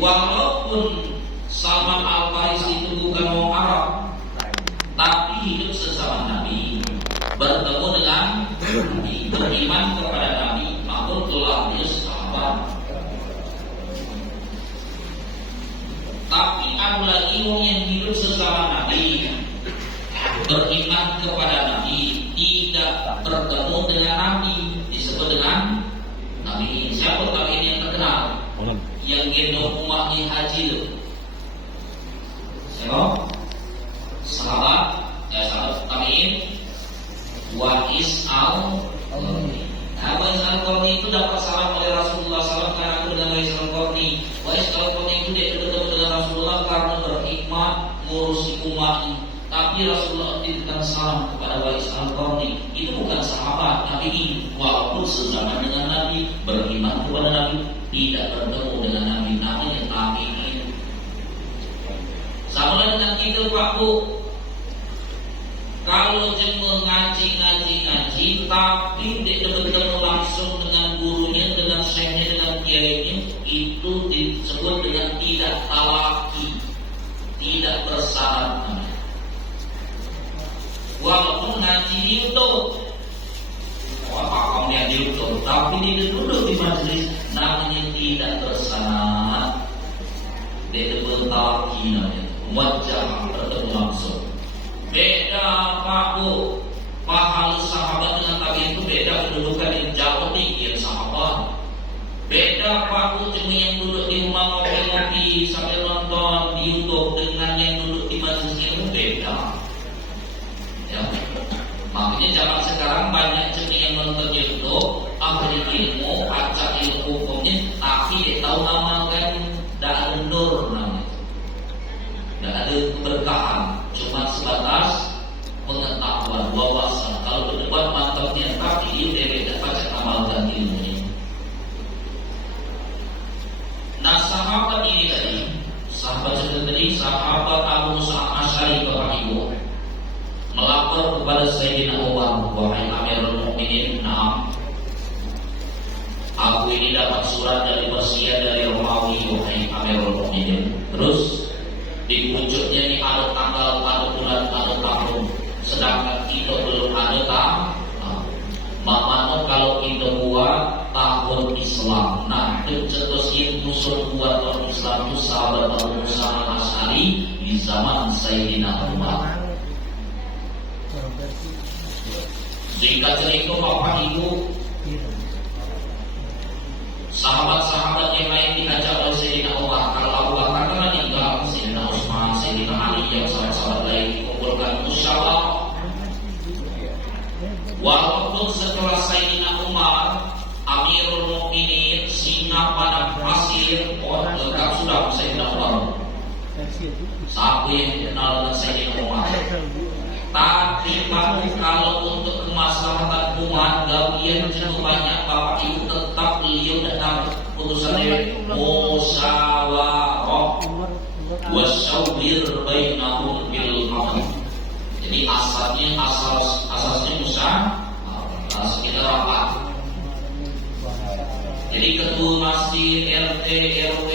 Walaupun Salman Al-Farisi itu bukan orang Arab, tapi hidup sesama Nabi, bertemu dengan Nabi, beriman kepada Nabi, namun telah dia sahabat. Tapi ada lagi orang yang hidup sesama Nabi, beriman kepada Nabi, tidak bertemu dengan Nabi, disebut dengan Nabi. Siapa tabi'in yang terkenal? Yang gendong umatnya haji itu. Siapa? Sahabat tabi'in Wa'is al-Qarni. Wa'is al-Qarni itu dapat salam oleh Rasulullah SAW karena aku dengan Wa'is al-Qarni. Wa'is al-Qarni itu dia bertemu dengan Rasulullah karena berhikmat ngurusi umatnya. Tapi Rasulullah titipkan salam kepada Wa'is al-Qarni. Itu bukan sahabat Nabi, walaupun sezaman dengan Nabi, beriman kepada Nabi, tidak bertemu dengan Nabi, namanya tabi'in. Sama dengan kita Pak Bu, kalau cuma ngaji, tapi tidak bertemu langsung dengan gurunya, dengan syekhnya, dengan kiainya, itu disebut dengan tidak talaki, tidak bersyarat namanya. Walaupun ngaji di YouTube, kamu yang di YouTube, tapi dia duduk di majelis, namanya tidak bersyarat. Dia bertalaki namanya, wajah bertemu langsung. Beda Pak Bu, pahal sahabat dengan tabi'in itu beda, kedudukan yang jauh tinggi yang sahabat. Beda Pak Bu, cuma yang duduk di rumah ngopi-ngopi sambil nonton di YouTube dengan yang duduk di majelis itu beda. Ya, makanya zaman sekarang banyak cuma yang nonton YouTube, ahli ilmu, acak ilmu hukumnya, tapi dia tahu nama kan, tidak ada nur namanya, tidak ada keberkahan. Cuma sebatas pengetahuan, wawasan. Kalau berdebat mantapnya, tapi dia tidak baca amalkan ilmunya. Nah sahabat ini tadi, sahabat tadi, sahabat Abu Musa Al-Asy'ari Bapak Ibu, melapor kepada Sayyidina Umar, wahai Amirul Mukminin, na'am, aku ini dapat surat dari wasiat dari Romawi, wahai Amirul Mukminin. Terus di pucuknya ini ada tanggal, ada bulan, ada tahun, sedangkan kita belum ada tahun. Maknanya kalau kita buat tahun Islam, nah cetus musuh buat tahun Islam itu sahabat Abu Musa Al-Asy'ari di zaman Sayyidina Umar. Singkat cerita Bapak Ibu, sahabat-sahabat yang lain diajak oleh Sayyidina Umar. Kalau Abu Bakar kan meninggal, Sayyidina Utsman, Sayyidina Ali, yang sahabat-sahabat lain dikumpulkan musyawarah. Walaupun setelah Sayyidina Umar, Amirul Mukminin, singa pada pasir, lengkap sudah Sayyidina Umar. Siapa yang kenal dengan Sayyidina Umar? Tapi kalau untuk kemaslahatan umat, gawian cuma banyak Bapak Ibu, tetap beliau datang putusan musyawarah wasyawir bainahum bil haqq. Jadi asasnya musyawarah, kita rapat. Jadi ketua masjid, RT, RW,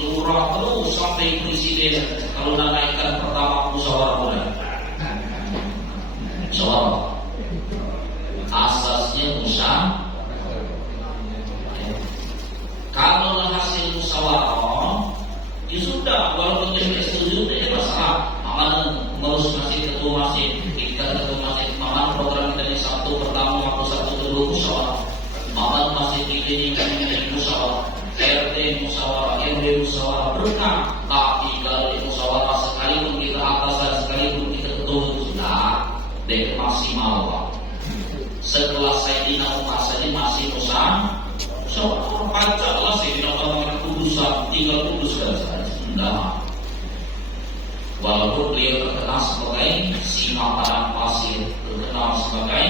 lurah, terus sampai presiden kalau naikkan pertama musyawarah mulai. Musyawarah asasnya musyawarah. Kalau hasil musyawarah, ya sudah, walaupun tidak setuju, tidak masalah. Aman ngurus masjid, ketua masjid, kita ketua masjid, aman program kita di Sabtu pertama, waktu Sabtu kedua musyawarah. Aman masjid ini musyawarah, RT musyawarah, RW musyawarah, berkah. Tapi kalau di musyawarah sekalipun kita atasan, sekalipun kita ketua, sudah dek maksimal Pak. Setelah Sayyidina Umar saja masih musyawarah, pancaklah Sayyidina Umar kudusan, tinggal kudus saja. Enggak. Walaupun beliau terkenal sebagai singa padang pasir, terkenal sebagai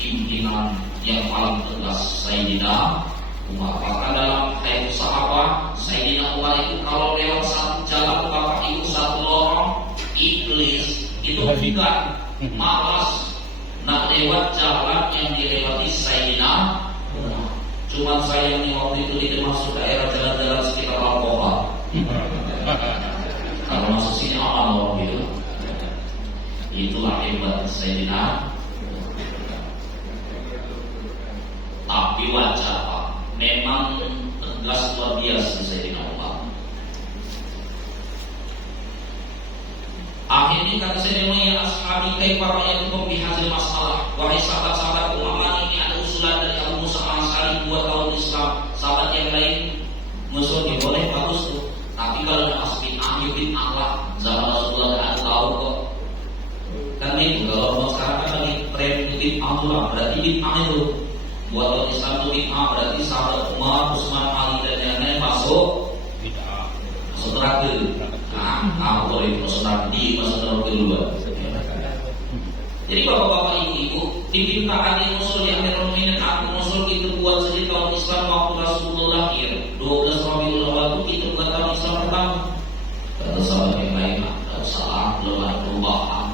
pimpinan yang paling tegas Sayyidina Umar. Bahkan dalam hadis sahabat, Sayyidina Umar itu kalau lewat satu jalan Bapak Ibu, satu lorong, iblis itu bukan malas nak lewat jalan yang dilewati Sayyidina Umar. Cuma sayangnya waktu itu tidak masuk daerah jalan-jalan sekitar Al-Qura. biasa Sayyidina Umar. Akhirnya kata Sayyidina Umar, ya ashabi kaifa ra'aytukum bi hadzal masalah. Wahai sahabat-sahabat Umar, ini ada usulan dari Abu Musa al-Asy'ari buat kaum Islam. Sahabat yang lain musuhnya boleh bagus tuh. Tapi kalau ada bid'ah lah, zaman Rasulullah tidak tahu kok. Kan itu kalau orang sekarang kan lagi tren bid'ah tuh, berarti bid'ah itu buat orang Islam itu bid'ah, berarti sahabat Umar, Utsman, Ali dan yang lain masuk bid'ah, masuk neraka. Nah, boleh masuk neraka dulu. Jadi bapak-bapak ibu, diminta ada musul yang meromin aku musul itu buat saja tahun Islam waktu Rasulullah lahir 12 Rabiul Awal itu kita buat tahun Islam pertama. Kata sahabat yang lain, tak usah, belum ada perubahan.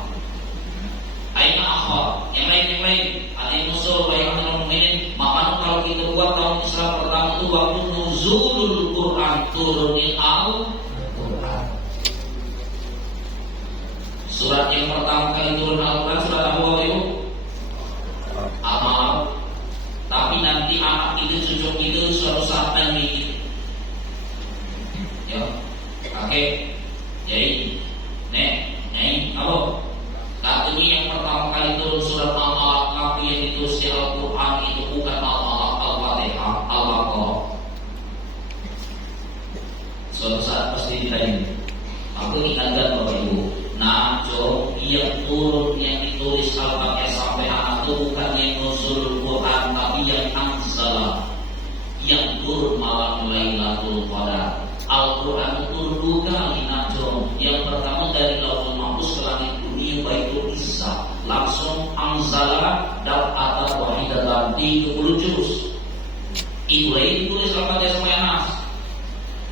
Aina akhwat, yang lain ada musul yang meromin. Maka kalau kita buat tahun Islam pertama itu waktu nuzulul Quran, turunil Al-Quran. Surat yang pertama kali turun Al-Quran surat apa Bapak Ibu? Al-Ma'arij. Tapi nanti anak itu cucu itu suatu saat nanti. Ya, oke. Jadi, nek, apa? Saat ini yang pertama kali turun surat Al-Ma'arij, tapi yang ditulis di Al-Quran itu bukan Al-Ma'arij, Al-Fatihah, Al-Baqarah. Suatu saat pasti ditanya. Aku ingatkan Bapak Ibu. Nah, yang turun yang ditulis Al-Baqarah sampai anak itu bukan yang nuzul Quran, tapi yang anzala, yang turun malam Lailatul Qadar. Al-Quran turun 2 kali. Nah, yang pertama dari Lauhul Mahfuz ke langit dunia Baitul Izzah, langsung anzala daf'atan wahidatan 30 juz. Itu lagi ditulis Al-Baqarah sampai anak.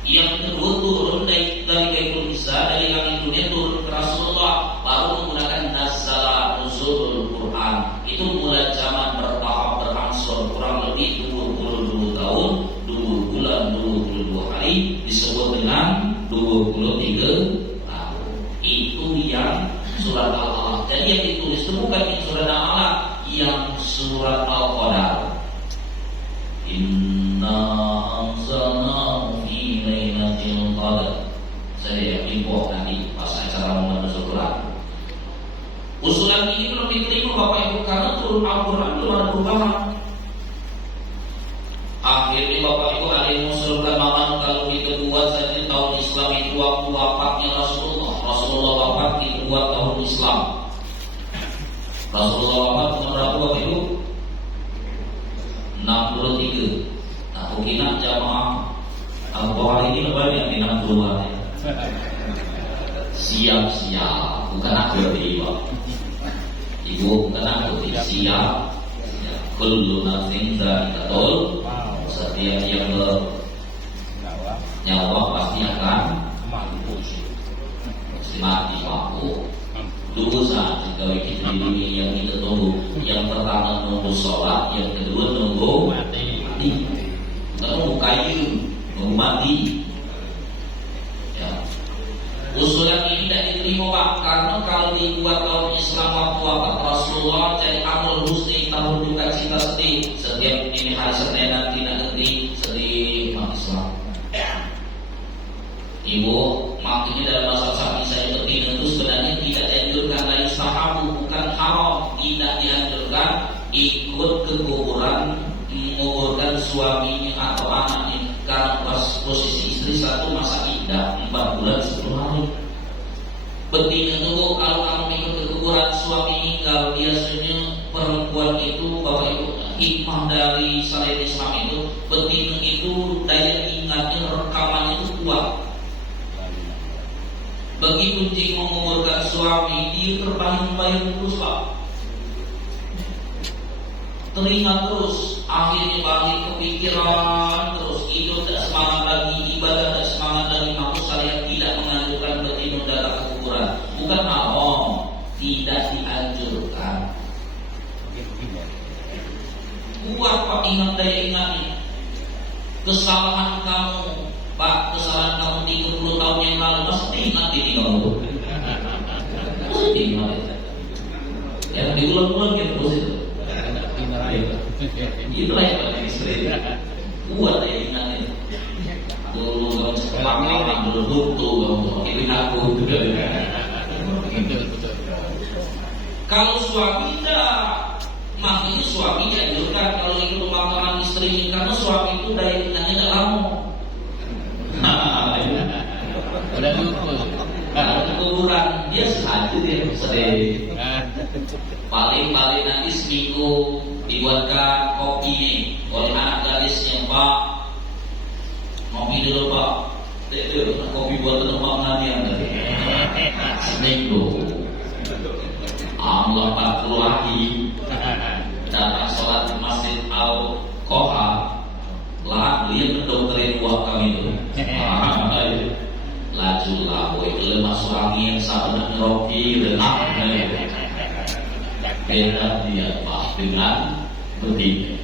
Yang kedua turun dari Baitul Izzah, dari langit dunia turun ke Rasulullah, baru menggunakan nazala nuzulul Quran. Itu mulai zaman bertahap berangsur kurang lebih 22 tahun, 2 bulan, 22 hari, disebut dengan 23 tahun. Itu yang surat Al-Alaq. Jadi yang ditulis itu bukan surat Al-Alaq, yang surat Al-Qadar. Inna anzalnahu fi lailatul qadar. Saya info nanti pas acara menuju Quran. Usulan ini belum diterima Bapak Ibu karena turun Al-Quran belum ada perubahan. Akhirnya Bapak Ibu ada yang mengusulkan makan kalau kita buat saja tahun Islam itu waktu wafatnya Rasulullah. Rasulullah wafat kita buat tahun Islam. Rasulullah wafat umur berapa Bapak Ibu? 63. Nah, mungkin jamaah Al-Qawar ini banyak di 60-an ya. Siap-siap, bukan aku Ibu. Ibu bukan aku, siap. Kullu nafsin dha'iqatul. Setiap yang bernyawa pasti akan mati waktu. Tunggu saat jika kita di dunia yang kita tunggu. Yang pertama nunggu sholat, yang kedua nunggu mati. Nunggu kayu, nunggu mati. Ya. Usulan ini tidak diterima Pak, karena kalau dibuat tahun Islam waktu wafat Rasulullah jadi amal husni tahun duka cita sedih. Setiap ini hari Senin nanti nanti sedih umat Islam. Ibu, makanya dalam masa saat saya berpindah itu sebenarnya tidak dianjurkan lagi sahabu, bukan haram, tidak dianjurkan ikut ke kuburan menguburkan suaminya atau anaknya karena posisi istri satu masa iddah 4 bulan 10 hari. Penting itu kalau kamu ikut ke kuburan suami meninggal, biasanya perempuan itu Bapak Ibu hikmah dari syariat Islam itu penting itu daya ingatnya rekamannya itu kuat. Begitu dia menguburkan suami, dia terbayang-bayang terus Pak, teringat terus, akhirnya balik kepikiran terus, itu tidak semangat lagi, ibadah tidak semangat lagi. Maka saya tidak menganjurkan betina datang ke kuburan. Bukan haram, tidak dianjurkan. Kuat Pak, ingat daya ingatnya. Kesalahan kamu Pak, kesalahan kamu 30 tahun yang lalu pasti ingat ini kamu. Pasti ingat ya. Yang diulang-ulang gitu terus itu. Itulah yang paling istri. Kuat ya ingatnya. Aku pengalaman berbutuh kamu kirim aku. Kalau suami tidak, makanya suami dianjurkan kalau ikut pemakaman istri, karena suami itu daya ingatnya tidak lama. Udah lupa. Kuburan dia saja dia sering. Paling nanti seminggu dibuatkan kopi nih oleh anak gadisnya, Pak. Ngopi dulu Pak. Kopi buat teman yang tadi. Seminggu. Allah 40 hari datang sholat di Masjid Al-Qoha. Lah dia mendokterin uang kami itu. Lajulah, itu lemah suami yang sama ngeroki dengan beda dia Pak dengan begini.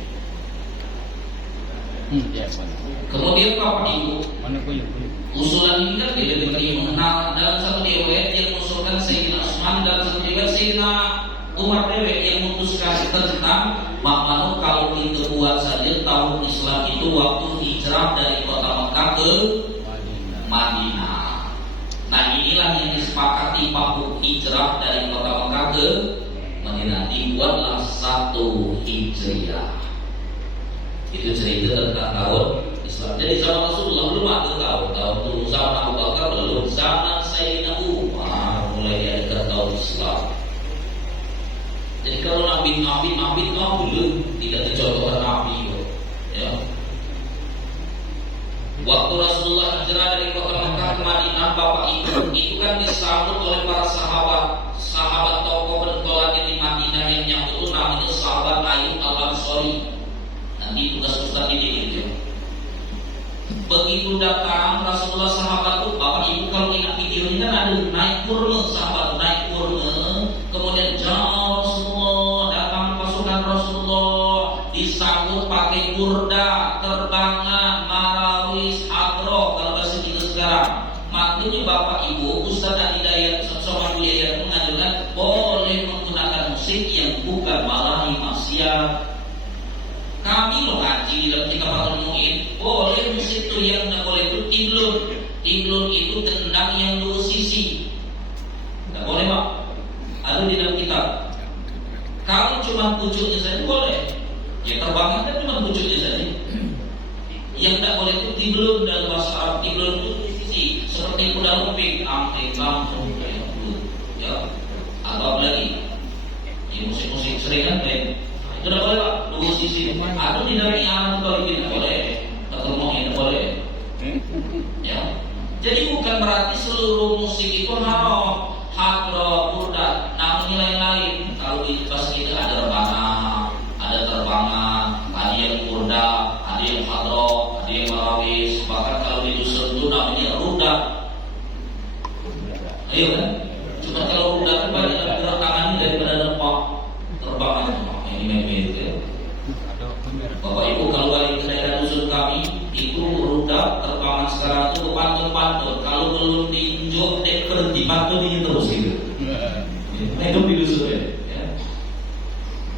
Kemudian Bapak Ibu, usulan ini kan tidak diberi mengenal dalam satu riwayat yang mengusulkan Sayyidina Utsman dan satu riwayat Sayyidina Umar Dewi yang memutuskan tentang makmanu kalau kita buat saja tahun Islam itu waktu hijrah dari kota Mekah ke Madinah. Nah inilah yang disepakati waktu hijrah dari kota Mekah ke Madinah, dibuatlah 1 Hijriah. Itu cerita tentang tahun Islam. Jadi zaman Rasulullah belum ada tahun itu, zaman Abu Bakar belum, zaman Sayyidina Umar mulai ada tahun Islam. Jadi kalau Nabi belum tidak dicontohkan Nabi, ya. Waktu Rasulullah hijrah dari kota Mekah ke Madinah, Bapak Ibu, itu kan disambut oleh para sahabat tokoh bertolak di Madinah yang nyambut itu namanya sahabat Ayyub Al-Ansari. Nanti tugas Ustaz ini gitu. Begitu datang Rasulullah sahabat itu, Bapak Ibu kalau ingat videonya kan ada naik kurma, sahabat naik kurma, kemudian jauh Rasulullah, datang pasukan Rasulullah, disambut pakai kurda, terbangan, marawis, hadroh kalau bahasa kita sekarang. Makanya Bapak Ibu, Ustaz Hidayat Somad Hidayat mengajarkan boleh menggunakan musik yang bukan malahi maksiat. Kami lo ngaji di dalam kitab Al-Mu'in, boleh musik itu yang tidak boleh itu tiblun. Tiblun itu gendang yang 2 sisi. Tidak boleh Pak. Ada di dalam kitab. Kalau cuma pucuknya saja boleh. Ya terbangan kan cuma pucuknya saja. Yang tidak boleh itu tiblun dalam bahasa Arab. Tiblun itu sisi seperti kuda lumping, amping, langsung, ya. Atau apa lagi? Ini musik-musik seringan baik. Itu tidak boleh Pak, 2 sisi. Atau tidak yang kalau tidak boleh, tak ngomongin boleh. Ya. Jadi bukan berarti seluruh musik itu haram, hadroh, kurda, namun nilai lain. Kalau di pas kita ada rebana, ada terbangan, ada yang kurda, ada yang hadroh, ada yang marawis. Bahkan kalau di dusun itu namanya rudak. Ayo kan? Cuma kalau rudak itu banyak gerak tangannya daripada nempak terbangan. Ini main-main ya. Bapak Ibu kalau balik ke daerah dusun kami itu rudak terbangan sekarang itu pantun-pantun. Kalau belum diinjok berhenti pantun terus gitu. Nah itu di dusun ya.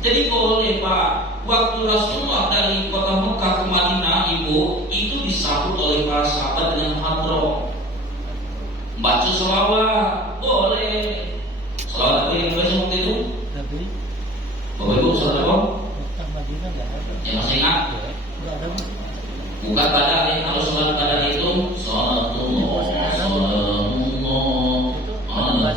Jadi boleh Pak. Waktu Rasulullah dari kota Mekah ke Madinah Ibu itu disambut oleh para sahabat dengan hadroh. Baca sholawat boleh. Sholawat apa yang baca waktu itu? Bapak Ibu sholat apa? Yang masih ingat? Bukan pada kalau sholat pada itu sholatullah ala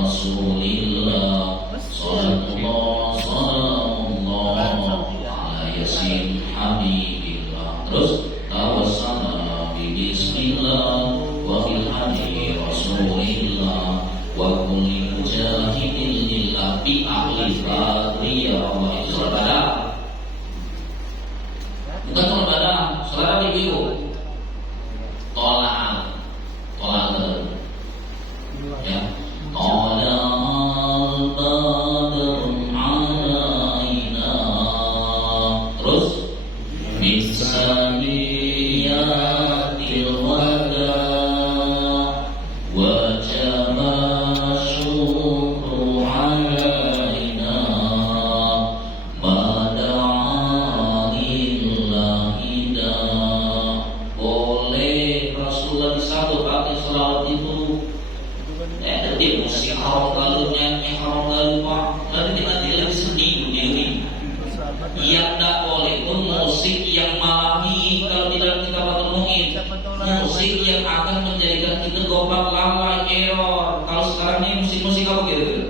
Rasulillah sholatullah ala yasin habibillah. Terus tawassana bismillah wa bil hadi Rasulillah wa kulli mujahidin lillah bi ahli fadriyah. Itu sholat pada. Bukan sholat pada, sholat ibu. Tolak ya. Tolak badrun alaina. Terus bisaniyatil wada wajaba syukru alaina bada'anillahi da. Boleh Rasul Jadi musik haram galau, nyanyi haram galau pak. Lalu kita tidak sedih dunia ini. Yang tidak boleh itu musik yang malahi. Kalau tidak kita ketemuin musik yang akan menjadikan kita gobak lalai error. Kalau sekarang ini musik-musik apa gitu?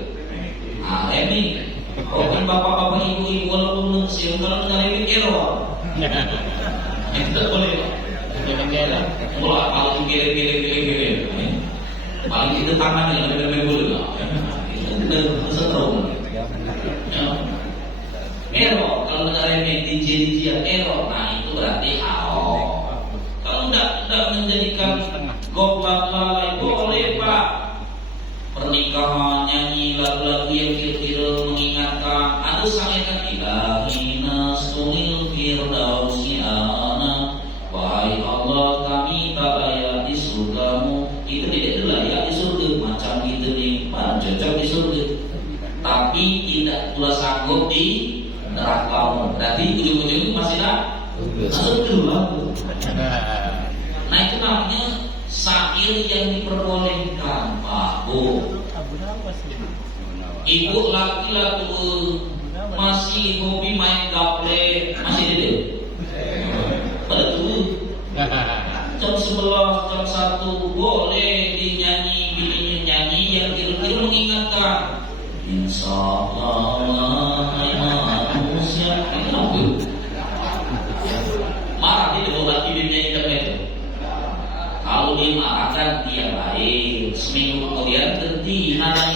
Ah ini. Mungkin bapak-bapak ibu-ibu walaupun musik kalau dengar ini error. Itu tidak boleh. Mulai paling gile. Paling kita tangan yang lebih boleh. Itu setrum. Error kalau negara ini DJ error, nah itu berarti haram. Kalau tidak menjadikan gobak lalai boleh pak. Pernikahan nyanyi lagu-lagu yang kira-kira mengingatkan. Aduh sangatkan ilahi nastunil firdausi ana. Wahai Allah kami tak layak di surgamu. Itu tidak layak di surga. Macam kita ni cocok di surga, tapi tidak pula sanggup di neraka. Berarti ujung-ujungnya masih nak masuk keluar. Nah itu namanya syair yang diperbolehkan Pak Bu. Ibu laki-laki masih hobi main gaple, masih ada. Betul. Jam 11, jam 1 boleh dinyanyi, bininya nyanyi yang kira-kira mengingatkan. Insyaallah manusia itu marah dia bawa lagi bininya yang itu. Kalau dia marahkan dia baik. Seminggu kemudian ketihan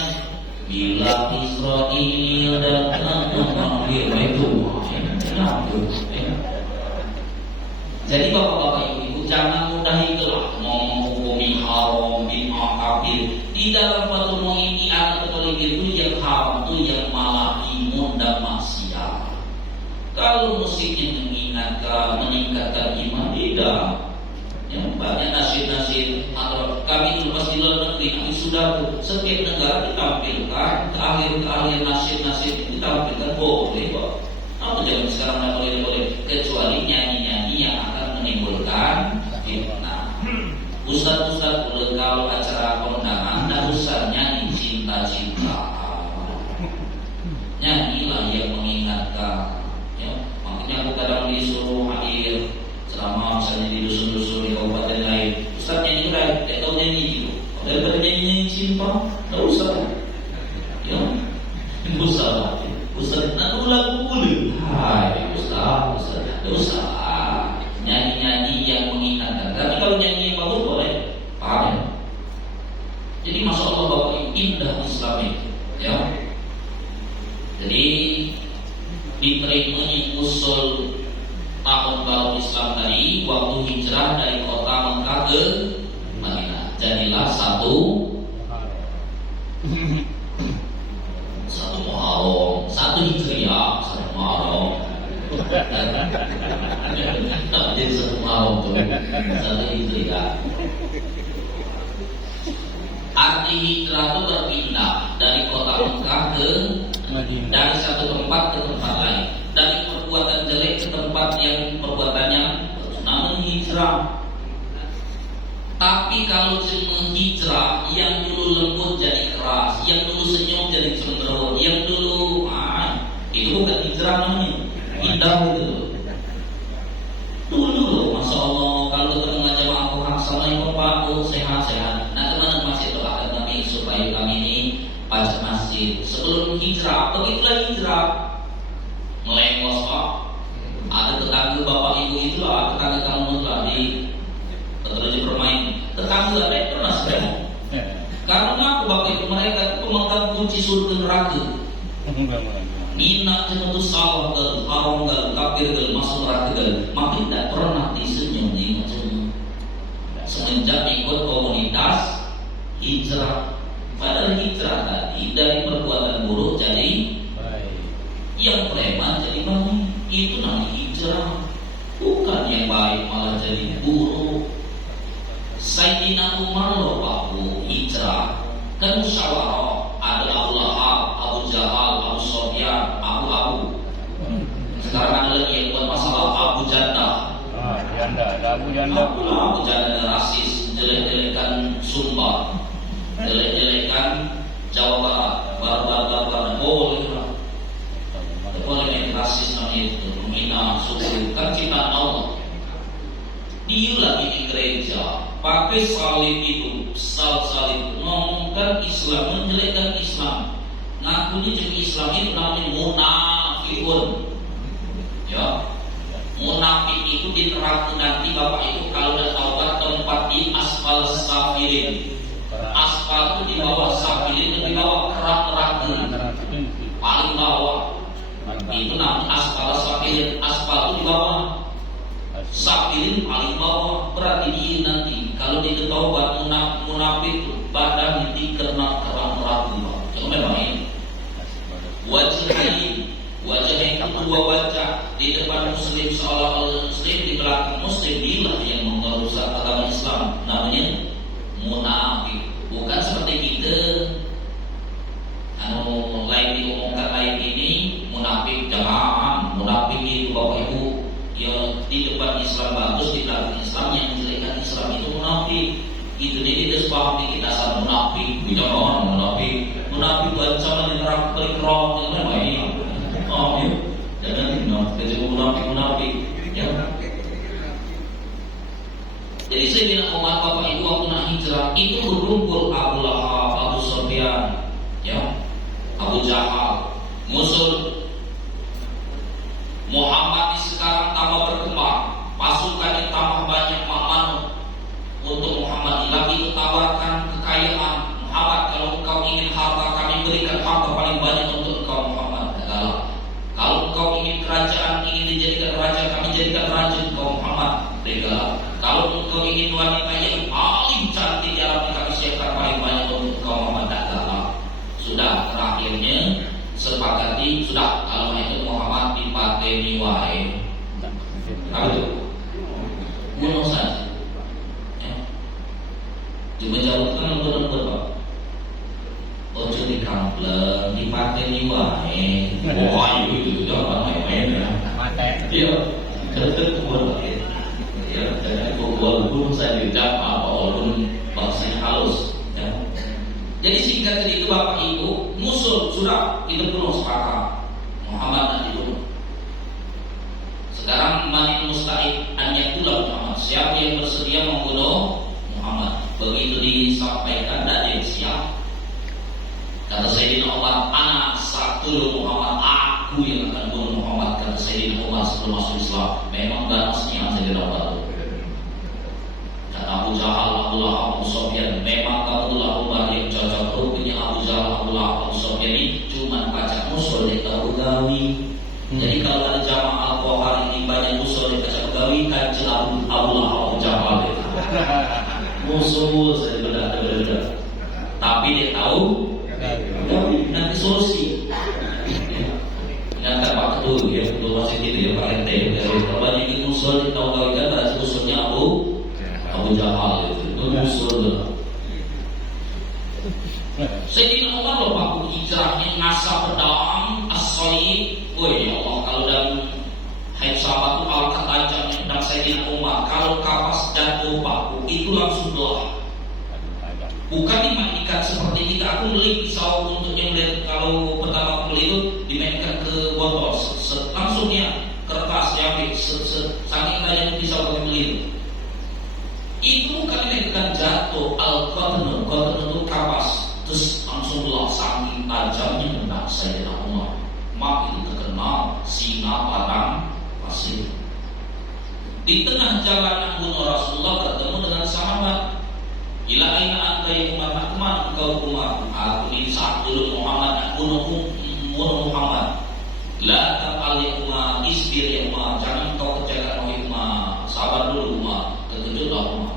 bila Israel datang memanggil itu. Jadi bapak-bapak ibu jangan mudah itulah menghukumi haram bid'ah kafir. Di dalam Fathul Mu'in di anak Katolik itu yang haram itu yang malahi dan maksiat. Kalau musiknya mengingatkan, meningkatkan iman, tidak. Yang banyak nasib-nasib atau kami itu pas di luar negeri kami sudah setiap negara ditampilkan akhir nasib-nasib itu ditampilkan boleh kok. Apa jangan sekarang tidak boleh kecuali nyanyi-nyanyi yang akan menimbulkan fitnah. Ustaz-ustaz boleh kalau acara kondangan dan usah nyanyi cinta-cinta. Nyanyilah yang mengingatkan. Ya, makanya aku kadang disuruh hadir selama misalnya di dusun-dusun di kabupaten lain. Ustaz nyanyi right, tidak tahu nyanyi gitu. Daripada nyanyi cinta, tidak usah. Ya, tidak usah. Ustaz nak lagu boleh. Hai, Ustaz, tidak usah. Nyanyi-nyanyi yang mengingatkan. Tapi kalau nyanyi yang bagus boleh, paham ya? Jadi masya Allah Bapak indah Islam itu, ya. Jadi diterimanya usul tahun baru Islam tadi waktu hijrah dari kota Mekah ke Madinah. Jadilah satu Muharram, satu Hijriah, satu Muharram. Jadi satu Muharram tuh, satu Hijriah. Arti hijrah itu berpindah dari kota Mekah ke Madinah, dari satu tempat ke tempat lain, dari perbuatan jelek ke tempat yang perbuatannya namanya hijrah. Tapi kalau cuma hijrah yang dulu lembut jadi keras, yang dulu senyum jadi cemberut, yang dulu itu bukan hijrah namanya, indah itu. Dulu, masya Allah, kalau ketemu jamaah aku, assalamualaikum Pak, sehat-sehat. Nah teman-teman masih doakan kami supaya kami ini pajak masjid. Sebelum hijrah, begitulah hijrah. Melengos Pak. Ada tetangga bapak ibu itulah, tetangga kamu telah di terus bermain. Tetangga ada yang pernah sedang. Karena aku bapak ibu mereka itu pemegang kunci surga neraka. Nina itu salah gal, haram gal, kafir gal, masuk neraka gal. Maka tidak pernah disenyum macam semenjak ikut komunitas hijrah. Padahal hijrah tadi dari perbuatan buruk jadi yang preman jadi baik. Itu namanya hijrah. Bukan yang baik malah jadi buruk. Sayyidina Umar loh Pak hijrah. Kan musyawarah. Ada Abu Lahab, Abu Jahal, Abu Sofyan, Abu. Sekarang ada lagi yang buat masalah Abu Janda. Janda, ada Abu Janda. Abu Janda rasis, jelek-jelekan Sumbar. jelek-jelekan Jawa Barat, barbar-barbar, boleh lah. Boleh main rasis namanya itu, menghina suku, kan ciptaan Allah. Dia lagi di gereja, pakai salib itu, salib, ngomongkan Islam, menjelekkan Islam. Ngakunya jadi Islam itu namanya munafikun. Ya, munafik itu diterapkan nanti Bapak itu kalau udah taubat tempat di asfal safirin. Aspal itu di bawah safirin, di bawah kerak neraka, paling bawah. Itu namanya aspal safirin. Aspal itu di bawah, safirin paling bawah. Berarti dia nanti kalau dia taubat munafik itu badan dikena kerak neraka. Jangan memang ini. Wajah itu dua wajah, di depan muslim seolah-olah muslim, di belakang muslim. Inilah yang merusak agama Islam, namanya munafik. Bukan seperti kita lain diomongkan lain ini munafik. Jangan, munafik itu Bapak Ibu ya, di depan Islam bagus, di belakang Islam yang menjelekkan Islam itu munafik. Itu dia tidak sepaham kita sama munafik. Jangan munafik ancaman di neraka paling keras. Jangan main. Oh ya, jangan munafik ya. Jadi Sayyidina Umar Bapak Ibu waktu nak hijrah itu berkumpul Abu Lahab, Abu Sufyan, ya, Abu Jahal, musuh Muhammad sekarang tambah berkembang, pasukannya tambah banyak, makman untuk Muhammad lagi itu tawarkan kekayaan. Muhammad, kalau engkau ingin harta, kami berikan harta paling banyak untuk engkau Muhammad. Kalau engkau ingin kerajaan, ingin dijadikan raja, kami jadikan raja engkau Muhammad. Kalau engkau ingin wanita yang paling cantik di alam, kami siapkan paling banyak untuk engkau Muhammad. Sudah, terakhirnya sepakati sudah, kalau itu Muhammad dipateni wae. Apa itu? Bunuh saja. Ya. Cuma jauhkan lembut-lembut Pak. Ojo dikampleng, dipateni wae. Wah itu jangan main-main ya. Iya, tetap buat. Ya, jadi walaupun saya dijam apa, walaupun bahasanya halus. Ya. Jadi singkat cerita itu Bapak Ibu, musuh sudah itu penuh sepakat Muhammad dan dibunuh. Sekarang manil musta'id an yakulah Muhammad, siapa yang bersedia membunuh Muhammad. Begitu disampaikan dan dia siap. Kata Sayyidina Umar, ana saqtulu Muhammad, aku yang akan bunuh Muhammad. Kata Sayyidina Umar sebelum masuk Islam. Memang ganasnya Sayyidina Umar. Kata Abu Jahal, Abu Lahab, Abu Sufyan, memang kamulah Umar yang cocok. Rupanya Abu Jahal, Abu Lahab, Abu Sufyan ini cuma baca musul dia tahu gawi. Jadi kalau ada jamaah alkohol ini banyak musul dia baca gawi, kancil Abu Lahab, Abu Jahal itu. Musuh saja beda. Tapi dia tahu gawi, nanti solusi. Ingatkan Pak Ketua, ya Ketua masih gitu ya Pak RT. Kalau banyak ini musul dia tahu gawi kan, berarti musuhnya Abu Jahal itu musuh. Sayyidina Umar loh Pak hijrahnya ngasah pedang as-salib. Woi ya Allah, kalau dalam haid sahabat itu alkat tajamnya pedang Sayyidina Umar. Kalau kapas jatuh Pak, itu langsung belah. Bukan dimainkan seperti kita. Aku beli pisau untuk yang lihat, kalau pertama aku beli itu dimainkan ke botol, langsungnya kertas diambil, saking tajam pisau aku beli itu. Itu bukan dimainkan jatuh, al-qatnu itu kapas, terus langsung belah, saking tajamnya pedang Sayyidina Umar. Maka itu terkenal singa padang pasir. Di tengah jalan bunuh Rasulullah bertemu dengan sahabat. Ila aina anta ya Umar, kemana engkau Umar? Aku ini saat dulu Muhammad, bunuh Muhammad. La taqal ya Umar, isbir ya Umar, jangan kau kerjakan oleh Umar. Sabar dulu Umar, terkejutlah Umar.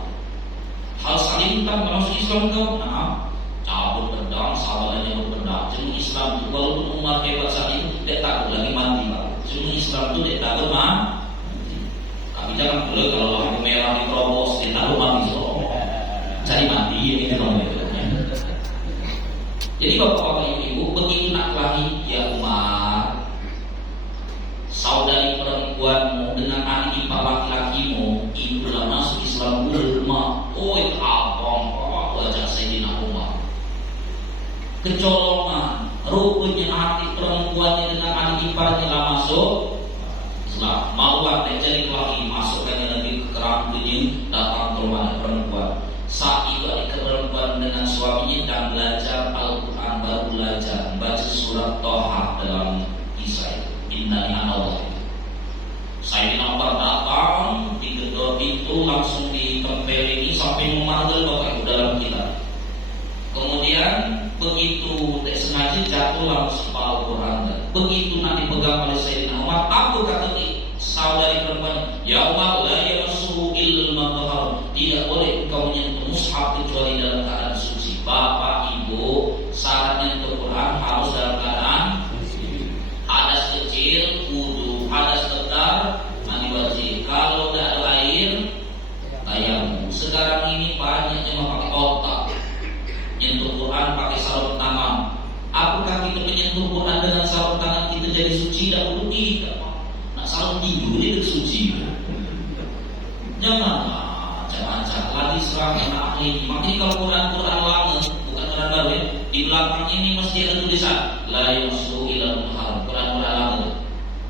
Hal salim kan masuk Islam kau? Nah, cabut pedang, sahabatnya berpedang. Cuma Islam itu walaupun Umar hebat saat itu, dia takut lagi mati Pak. Cuma Islam itu dia takut mati. Tapi jangan pula kalau lampu merah diterobos, dia takut mati so. Cari mati ini namanya. Jadi bapak-bapak ibu-ibu, begitu nak kelahi ya Umar, saudari perempuanmu dengan adik ipar laki-lakimu itu telah masuk Islam ulama. Oh itu abang wajah Sayyidina Umar. kecolongan, rupanya hati perempuannya dengan adik iparnya lah masuk Islam. Mawar jadi lagi masukkannya nanti ke kerangkunya, datang ke rumah perempuan. Saat itu adik perempuan dengan suaminya dan belajar Al-Quran, baru belajar baca surat Toha dalam kisah itu. Innani anallah. Sayyidina Umar datang, digedor pintu, langsung ditempelin sampai memanggil Bapak Ibu dalam kita. Kemudian begitu tak sengaja jatuh langsung Al-Quran. Begitu nanti pegang oleh Sayyidina Umar, aku kata saudari perempuan, ya Umar, la yamassuhu illa al-mutahhar. Tidak boleh kau menyentuh mushaf kecuali dalam keadaan suci. Bapak Ibu, syaratnya untuk Quran harus dalam keadaan hadas kecil, wudu, hadas besar, mandi wajib. Kalau tidak ada air, tayamum. Sekarang ini banyaknya memakai otak, nyentuh Quran pakai sarung tangan. Apakah kita menyentuh Quran dengan sarung tangan kita jadi suci? Dahulu tidak. Nak sarung tidur itu suci. Janganlah. Lagi serang anak ini. Makanya kalau Quran lama, bukan Quran baru ya, di belakang ini mesti ada tulisan la yamassuhu illa al-mutahhar. Quran lama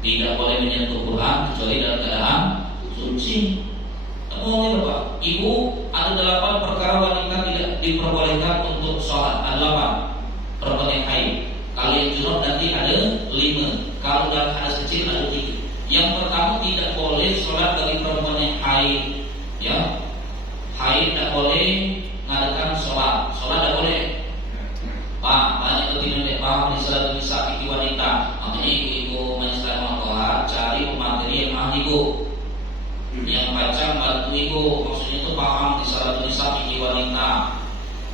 tidak boleh menyentuh Quran kecuali dalam keadaan suci. Ngomongin Bapak, Ibu, ada 8 perkara wanita tidak diperbolehkan untuk sholat. Ada 8 perempuan yang haid. Kalau yang junub nanti ada 5. Kalau dalam hadas kecil ada 3. Yang pertama, tidak boleh sholat bagi perempuan yang haid. Ya, haid tidak boleh mengadakan sholat. Sholat tidak boleh. Pak, banyak ketika tidak paham di salat bisa fikih wanita. Makanya ibu-ibu majelis ulama cari pemateri yang ahli Bu, yang baca bantu ibu. Maksudnya itu paham di salat bisa fikih wanita.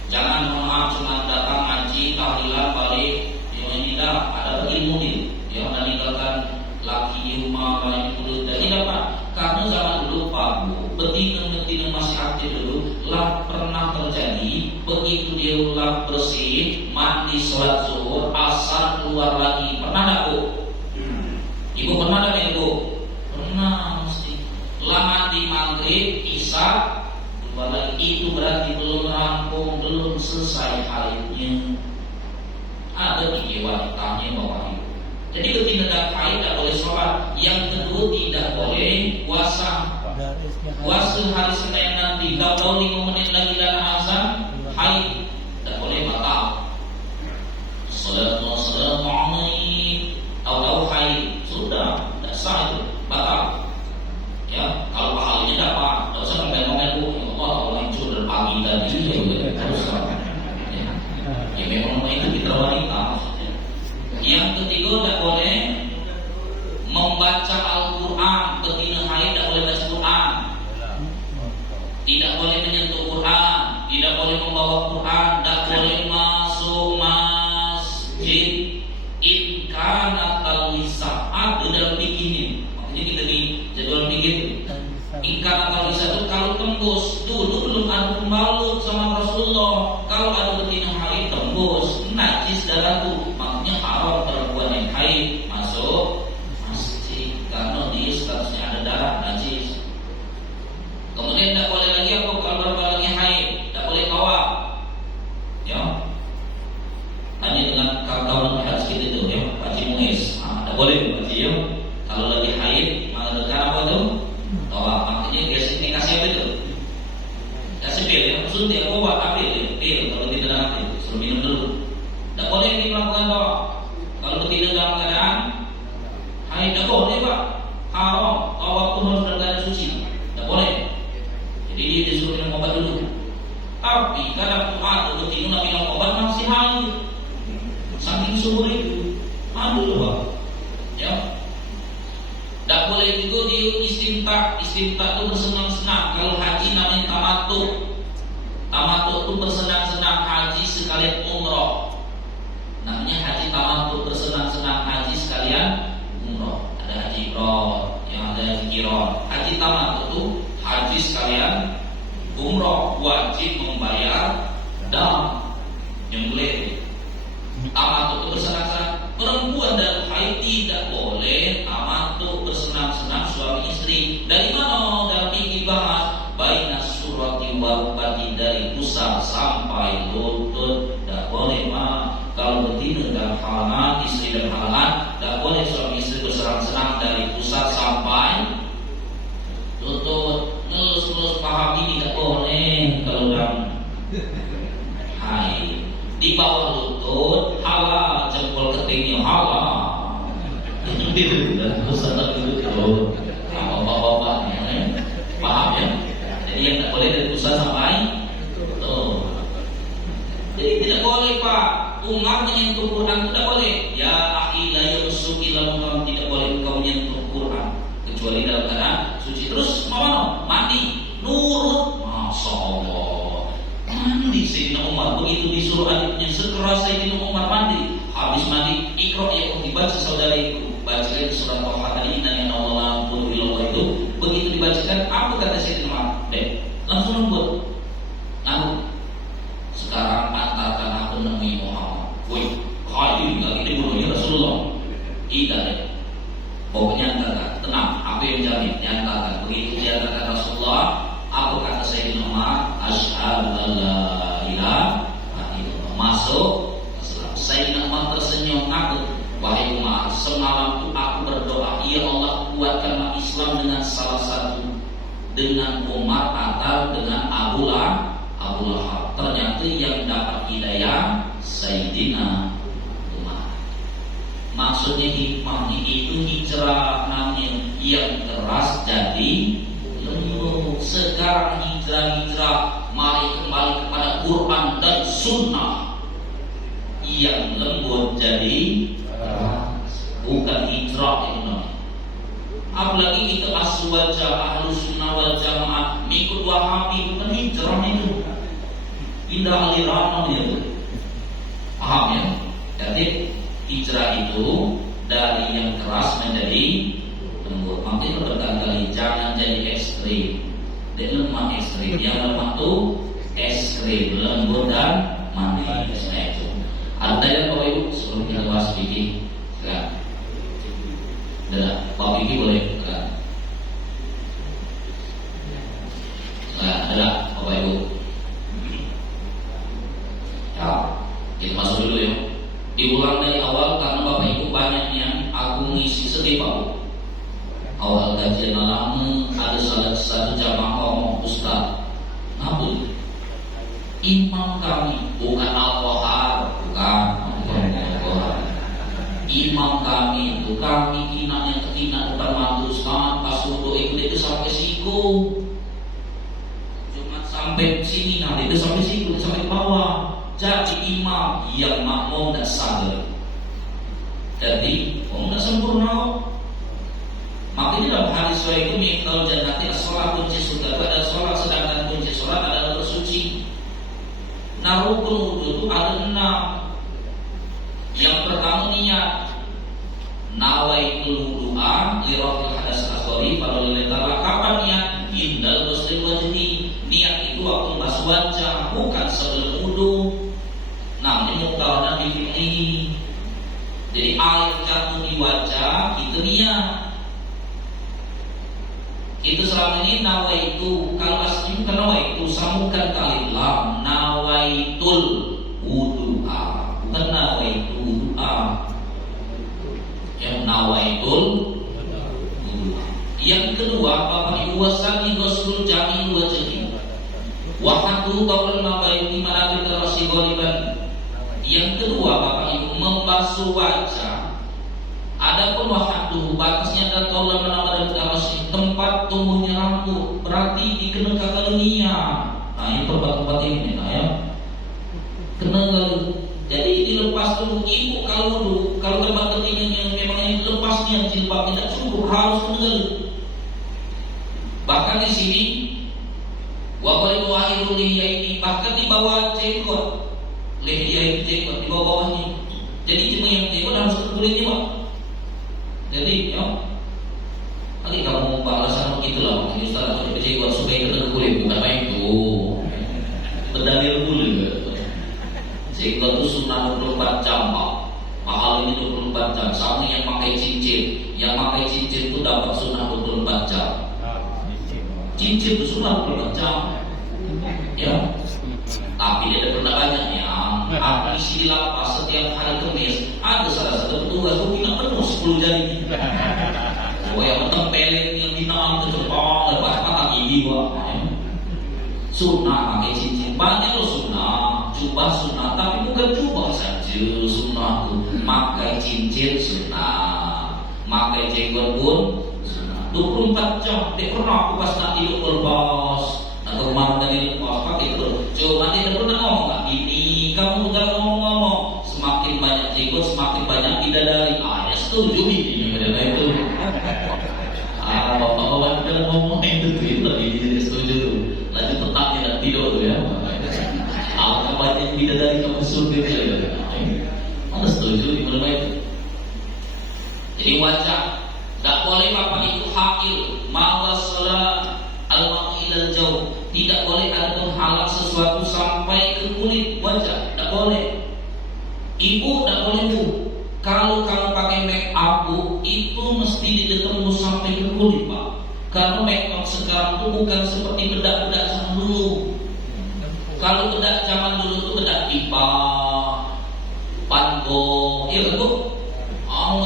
Jangan maaf cuma datang ngaji tahlilan balik. Yang ini dah ada ilmu nih. Yang meninggalkan laki di rumah banyak dulu. Dan tidak Pak, karena zaman dulu Pak Bu, betina masih aktif dulu, lah pernah terjadi begitu dia ulang bersih, mandi sholat zuhur, asar keluar lagi. Pernah tak Bu? Ibu pernah tak Ibu? Pernah mesti. Lah mandi maghrib, isya keluar lagi. Itu berarti belum rampung, belum selesai haidnya. Ada 3 wanitanya Bapak Ibu. Jadi ketika haid tidak boleh sholat. Yang kedua, tidak boleh puasa. Puasa hari Senin nanti, kalau 5 menit lagi dan azan, haid tidak boleh batal. Assalamualaikum tahu haid sudah tidak sah itu, batal. Ya, kalau pahalanya dapat, tidak usah ngomel-ngomel Bu. Ya Allah, Allah yang curang pagi tadi terus. Ya memang itu kita wanita. Yang ketiga, tidak boleh membaca Al-Quran. Betina haid tidak boleh baca Quran. Tidak boleh menyentuh Quran. Tidak boleh membawa Quran. Tidak boleh masuk masjid. Inkana talisa. Ada dalam fikih. Makanya kita di jadwal fikih. Inkana talisa itu kalau tembus. Dulu belum ada pembalut sama Rasulullah. Kalau ada betina haid tembus, najis darah itu. Makanya haram perempuan yang haid masuk masjid karena dia statusnya ada darah najis. Kemudian tidak boleh lagi apa kalau perempuan lagi haid, tidak boleh tawaf. Ya, hanya dengan kawan-kawan harus kita itu ya, Pak Haji Muiz. Tidak boleh Pak Haji ya. Kalau lagi haid mengadakan apa itu? Tawaf. Makanya biasanya kasih apa itu? Kasih pil ya, suntik apa buat ambil pil kalau tidak ada hati, suruh minum dulu. Tidak boleh melakukan tawaf. Kalau betina dalam keadaan haid tidak boleh Pak. Haram. Tawaf pun harus dalam keadaan suci. Tidak boleh. Jadi dia disuruh minum obat dulu. Tapi kadang ada betina minum obat masih haid. Saking subur itu. Aduh Pak. Ya. Tak boleh juga dia istimta. Istimta itu bersenang-senang. Kalau haji namanya tamattu. Tamattu itu bersenang-senang haji sekalian umroh. Namanya haji tamattu, bersenang-senang haji sekalian umroh. Ada haji ifrad, yang ada haji qiran. Haji tamattu itu haji sekalian umroh, wajib membayar dam. Yang boleh tamattu itu bersenang-senang. Perempuan dan haid tidak boleh tamattu bersenang-senang suami istri. Dari mana dalam fikih bahas baina surati wa rukbati, dari pusar sampai lutut tidak boleh Pak. kalau betina dalam halangan, istri dalam halangan, tidak boleh suami istri bersenang-senang dari pusat sampai lutut. Ngelus paham ini tidak boleh kalau dalam hai di bawah lutut halal, jempol ketingnya halal. Itu tidak pusat lutut. Bapak-bapaknya paham ya? Jadi yang tidak boleh dari pusat sampai lutut. Jadi tidak boleh Pak, Umar menyentuh Quran tidak boleh. Ya akhi la yusuki lamu, tidak boleh engkau menyentuh Quran kecuali dalam keadaan suci. Terus mau mandi, nurut, masya Allah. Mandi Sayyidina Umar, begitu disuruh adiknya sekeras Sayyidina Umar mandi. Habis mandi, ikra ya dibaca saudariku, bacakan surat Taha tadi, inna lillahi wa inna ilaihi raji'un itu. Begitu dibacakan, apa kata Sayyidina Umar? Langsung lembut. Sekarang antarkan aku nemui Muhammad. Woi, kali nggak gitu bunuhnya Rasulullah. Tidak deh. Pokoknya antarkan. Tenang, aku yang jamin. Diantarkan. Begitu diantarkan Rasulullah, apa kata Sayyidina Umar? Asyhadu an la ilaha illallah. Masuk Islam. Sayyidina Umar tersenyum ngakut. Wahai Umar, semalam itu aku berdoa, ya Allah kuatkanlah Islam dengan salah satu, dengan Umar atau dengan Abu Lahab. Ternyata yang dapat hidayah Sayyidina Umar. Maksudnya hikmahnya itu hijrah namanya, yang keras jadi lembut. Sekarang hijrah mari kembali kepada Quran dan Sunnah. Yang lembut jadi bukan hijrah itu namanya. Apalagi kita aswaja ahlu sunnah wal jamaah mengikut Wahabi, bukan hijrah itu. Indah aliran itu. Paham ya? Jadi hijrah itu dari yang keras menjadi lembut. Makanya berkali-kali jangan jadi ekstrim. Dan lemah ekstrim. Yang lemah itu ekstrim, lembut dan manis. Nah itu. Ada yang Bapak Ibu sebelum kita bahas fikih. Silakan. Dah, Bapak Fikih boleh. Adalah Bapak Ibu. Ya, kita masuk dulu ya. Diulang dari awal karena Bapak Ibu banyak yang aku ngisi sedih Pak. Awal kajian lama ada salah satu jamaah ngomong, Ustaz, ngabul. Imam kami bukan Al-Qahar, bukan Al-Qahar. Imam kami itu kinanya kekina depan mantu Ustaz, pas wudu itu sampai siku. Cuma sampai sini nanti itu sampai siku, sampai bawah. Jadi imam yang makmum dan sabar. Jadi tidak sempurna. Makanya dalam hadis itu miftaul jannati as-shalah, kunci surga pada sholat, sedangkan kunci sholat adalah bersuci. Nah rukun wudu itu ada 6. Yang pertama niat. Nawaitul wudu'a li raf'il hadas asghari pada lillahi. Kapan niat? Indal ghusl wajhi. Niat itu waktu basuh wajah, bukan sebelum wudu. Nah, ini muqarana bil fi'li. Jadi air jatuh di wajah itu niat. Itu selama ini nawaitu, kalau asli bukan nawaitu, sambungkan kali lam, nawaitul wudu'a, bukan nawaitu wudu'a. Yang nawaitul wudu'a. Yang kedua, Bapak Ibu, wasani ghusl jami'il wajhi. Wa hadu qaulul mabaiti manabit rasi ghaliban. Yang kedua Bapak Ibu, membasuh wajah. Adapun wahadu batasnya dan kaulah menambah dan masih tempat tumbuhnya rambut, berarti dikena dunia. Nah ini tempat-tempat ini ya. Kena. Jadi dilepas dulu ibu kalau dulu, kalau tempat ketinggian yang memang yang lepasnya jilbab tidak cukup, harus kena. Bahkan di sini waqalibu akhirul lihya ini bahkan di bawah jenggot. Lihya itu jenggot di bawah-bawahnya. Jadi cuma yang jenggot harus ke kulitnya Pak. Jadi ya, nanti kamu alasan begitu lah. Ini Ustaz atau jenggot supaya kena kulit, bukan main itu. Berdalil kulit. Jenggot itu sunnah 24 jam Pak. Mahal ini 24 jam. Sama yang pakai cincin. Yang pakai cincin itu dapat sunnah 24 jam. Cincin itu sunnah 24 jam. Ya. Tapi dia ada pernah banyak yang habis isi di lapas setiap hari Kamis, ada salah satu petugas bina penuh 10 jari. Oh yang tempelin yang binaan ke Jepang, lepas patah gigi gua. Sunnah pakai cincin, banyak loh sunnah, jubah sunnah, tapi bukan jubah saja sunnah tuh, pakai cincin sunnah, pakai jenggot pun sunnah. 24 jam, dia pernah aku pas nak tidur berpas, atau kemarin tadi lepas pakai itu. Cuma dia pernah ngomong nggak, ini kamu udah ngomong-ngomong, semakin banyak jenggot, semakin banyak bidadari. Ya setuju ini bidadari itu. Bapak-bapak dalam ngomong itu lebih setuju tuh. Lanjut tetap tidak tidur tuh ya. Alangkah banyak bidadari kamu surga ya. Mana setuju di mana itu? Jadi wajah, tak boleh bapak itu hakil, mawasala al-ma'ilal jauh. Tidak boleh ada penghalang sesuatu sampai ke kulit wajah, tak boleh. Ibu tak boleh bu. Kalau kamu pakai make up bu, itu mesti ditembus sampai ke kulit pak. Karena make up sekarang itu bukan seperti bedak-bedak zaman dulu. Kalau bedak zaman dulu itu bedak pipa, panko, iya kan bu?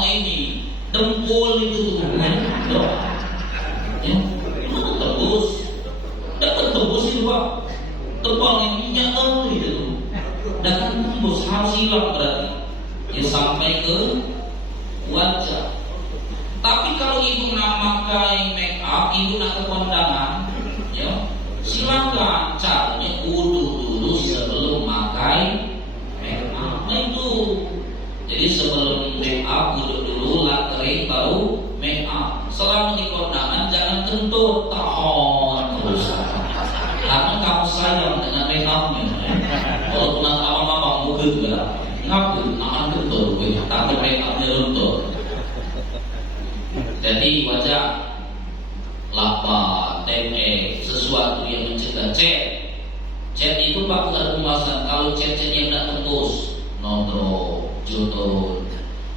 Ini dempul itu tuh, ya, itu tembus, dapat tembus itu pak. Tebal yang minyak itu, dan tembus harus hilang berarti. Ya sampai ke wajah. Tapi kalau ibu nak pakai make up, ibu nak ke kondangan, ya silakan. Caranya wudu dulu sebelum pakai make up. Nah itu. Jadi sebelum make up wudu dulu, lap kering baru make up. Selama di kondangan jangan kentut, tahon terus. Karena kamu sayang dengan make upnya. Kalau tunas abang-abang muka juga. Ngaku, aman betul, tapi mereka runtuh. Jadi wajah, lapa, TME, sesuatu yang mencegah chat itu pak ada pembahasan. Kalau chat yang tidak tembus, nondro, jodoh.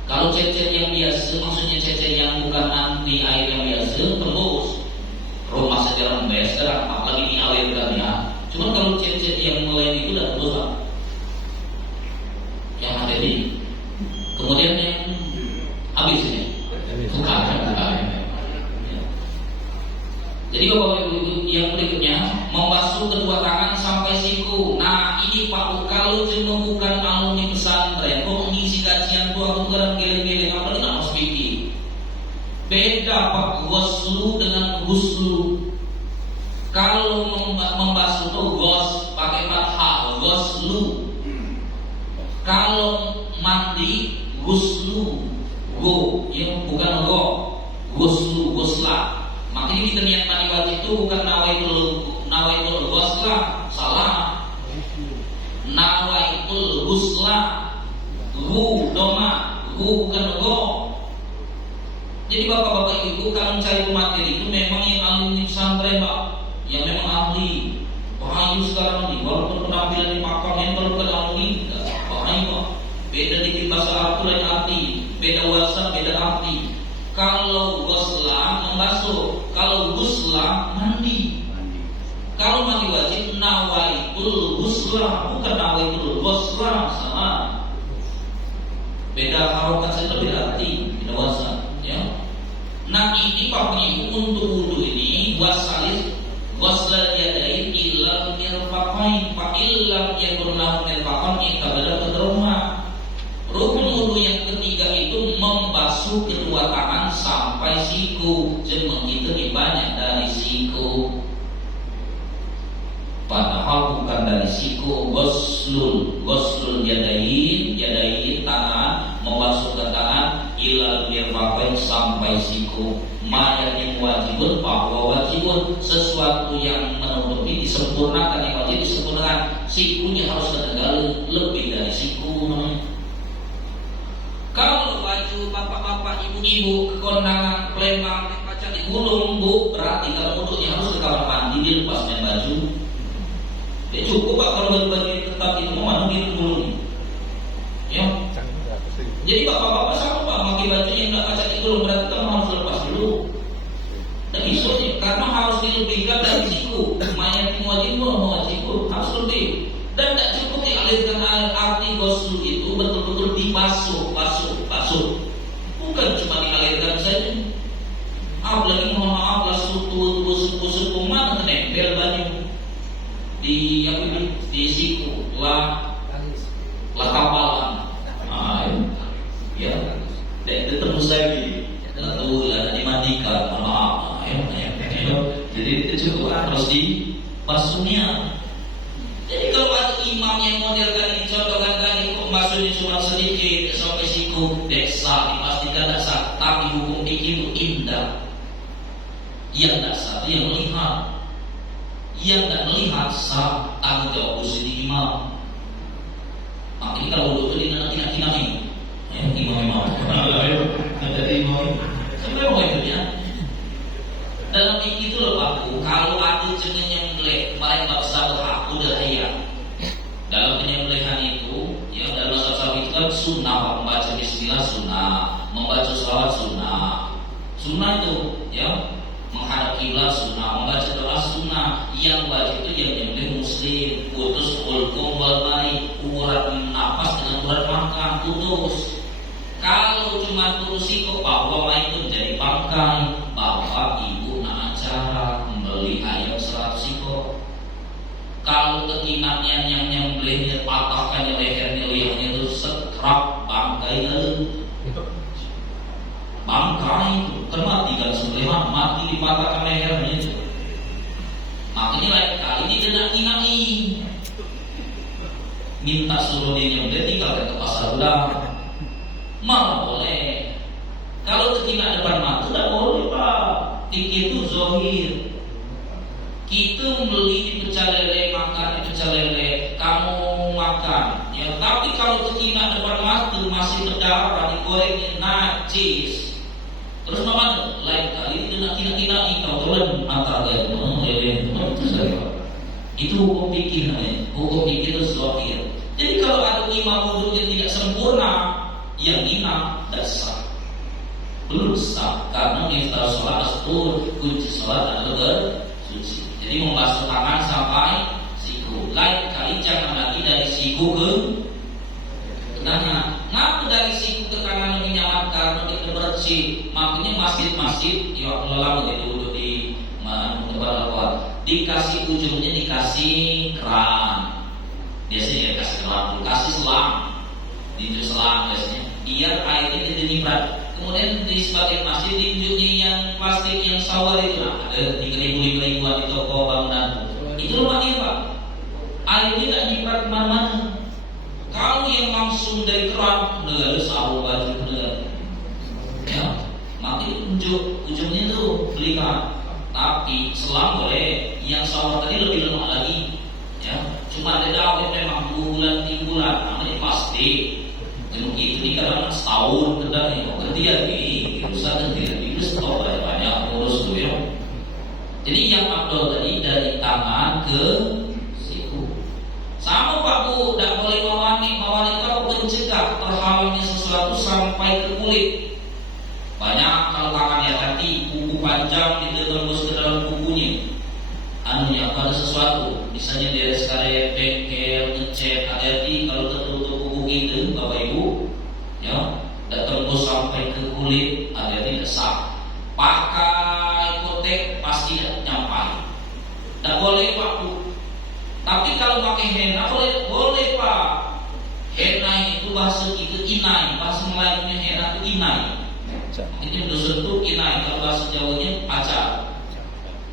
Kalau chat yang biasa, maksudnya chat yang bukan anti air yang biasa, tembus. Rumah sejarah membes sekarang, apalagi diawetkan ya. Cuma kalau chat yang mulai itu tidak tembus pak. Yang ada di kemudian yang habis ini bukan. Jadi bapak ibu yang berikutnya membasuh kedua tangan sampai siku. Nah ini pak, kalau cuma bukan alumni pesantren kok mengisi kajian tua ketukaran geleng-geleng apa ini harus pikir. Beda pak ghuslu dengan huslu. Kalau membasuh tuh gos pakai fathah ghuslu. Kalau mandi guslu, go, yang bukan go, guslu, gusla. Makanya kita niat mandi wajib itu bukan nawaitul gusla, salah. Nawaitul gusla, gu, doma, gu bukan go. Jadi bapak-bapak ibu kalau mencari materi itu memang yang alumni pesantren pak, yang memang ahli. Wahyu sekarang ini, walaupun penampilan di makam yang kalau bukan alumni. Beda di bahasa Arab lain arti, beda wasa, beda arti. Kalau ghusla membasuh, kalau ghusla mandi. Kalau mandi wajib nawaitul ghusla, bukan nawaitul ghusla, sama. Beda harokat saja, beda arti, beda wasa, ya. Nah ini pak ibu untuk wudu ini wasalis ghusla yadain ilal mirfaqain, fa illam yakunna mirfaqan ikabala kedroma. Rukun wudu yang ketiga itu membasuh kedua tangan sampai siku. Jemeng itu banyak dari siku. Padahal bukan dari siku. Ghuslul yadain tangan, membasuh ke tangan ilal mirfaqain sampai siku. Mayat yang wajibun bahwa wajibun sesuatu yang menutupi disempurnakan, yang wajib disempurnakan. Sikunya harus tertinggal lebih dari siku. Kalau baju bapak-bapak, ibu-ibu ke kondangan, Palembang, baca di gunung, bu, berarti kalau untuknya harus ke kamar mandi, dilepas main baju. Ya cukup pak kalau baju-baju yang tetap itu mau mandi di gunung. Ya. Jadi bapak-bapak sama pak, pakai baju yang nggak baca di gunung, berarti kamu harus lepas dulu. Dan istilahnya karena harus dilebihkan dari siku. Mayat wajib harus lebih. Dan tak cukup dialirkan arti goslu di siku lah kapalan. Ya, dan itu tembus lagi. Lalu dimatikan, maaf. Jadi itu cukup harus dipasunya. Jadi kalau ada imam yang modelkan ini, contohkan tadi kok maksudnya cuma sedikit sampai siku desa, dipastikan tak sah. Tapi hukum fikih itu indah. Yang tak sah itu yang melihat. Yang tak melihat sah, tanggung jawab sendiri imam. Makanya kalau dulu itu dinakinai imam-imam. Ada imam. Sebenarnya mau itu ya. Dalam fikih itu loh Pak, kalau ada jenis yang melek, mereka tak bisa berhak udah ayat. Dalam penyembelihan itu, yang dalam mazhab itu kan sunnah, membaca bismillah sunnah, membaca sholawat sunnah. Sunnah itu ya menghadap kiblat sunnah, membaca doa sunnah. Yang wajib itu yang menyembelih muslim, putus ulkum wal bari, urat nafas dengan urat makan, putus. Kalau cuma putus itu bahwa itu menjadi bangkai, bapak ibu nak acara membeli ayam 100 ekor. Kalau kekinannya yang nyembelihnya patahkan lehernya liangnya itu sekrap bangkai lalu. Bangkai itu termatikan sembelihan, mati dipatahkan lehernya itu. Makanya lain kali dikenaki-naki. Minta suruh dia nyembelih tinggalkan ke pasar ulang. Malah boleh. Kalau terkena depan mata tidak boleh Pak. Fikih itu zohir. Kita beli di pecel lele, makan di pecel lele, kamu makan. Ya, tapi kalau terkena depan mata masih berdarah, digorengnya najis. Terus mana? Lain kali itu nak kina-kina kau telan antara lele itu hukum fikih namanya. Hukum fikih itu zohir. Jadi kalau ada imam wudhu yang tidak sempurna, yang imam tidak sah, belum sah karena miftar sholat astur, kunci sholat adalah bersuci. Jadi membasuh tangan sampai siku. Lain kali jangan lagi dari siku ke kanan. Ngapa dari siku ke kanan lebih nyaman karena kita bersih. Makanya masjid-masjid ya lama gitu duduk di tempat luar dikasih ujungnya dikasih keran. Biasanya ya kasih keran, kasih selang. Di selang biasanya biar airnya tidak nyimpan. Kemudian di sebagian masjid ditunjuknya yang plastik yang shower itu ada 3.000-5.000 di toko bangunan. Itu rumahnya Pak. Airnya tidak nyimpan kemana-mana. Kalau yang langsung dari keran, negara sawo baju negara. Ya, makin ujungnya itu belikan. Tapi selang boleh. Yang shower tadi lebih lemah lagi. Ya, cuma ada dawet memang 2 bulan 3 bulan, namanya plastik. Begitu di kalangan setahun kendali ganti lagi usaha ganti lagi itu stop banyak urus tuh ya. Jadi yang abdul tadi dari tangan ke siku. Sama Pak Bu, tidak boleh mawani itu mencegah terhalangnya sesuatu sampai ke kulit. Banyak kalau tangannya tadi kuku panjang itu tembus ke dalam kukunya. Anunya pada sesuatu, misalnya dari sekali bengkel, ngecat, hati-hati kalau tertutup kuku itu, Bapak Ibu, ya, tidak tembus sampai ke kulit, hati-hati tidak sah. Pakai kotek pasti tidak nyampai. Tidak boleh Pak Bu. Tapi kalau pakai henna boleh Pak. Henna itu bahasa kita inai, bahasa Melayunya henna itu inai. Ini dosen itu inai, kalau bahasa Jawanya pacar.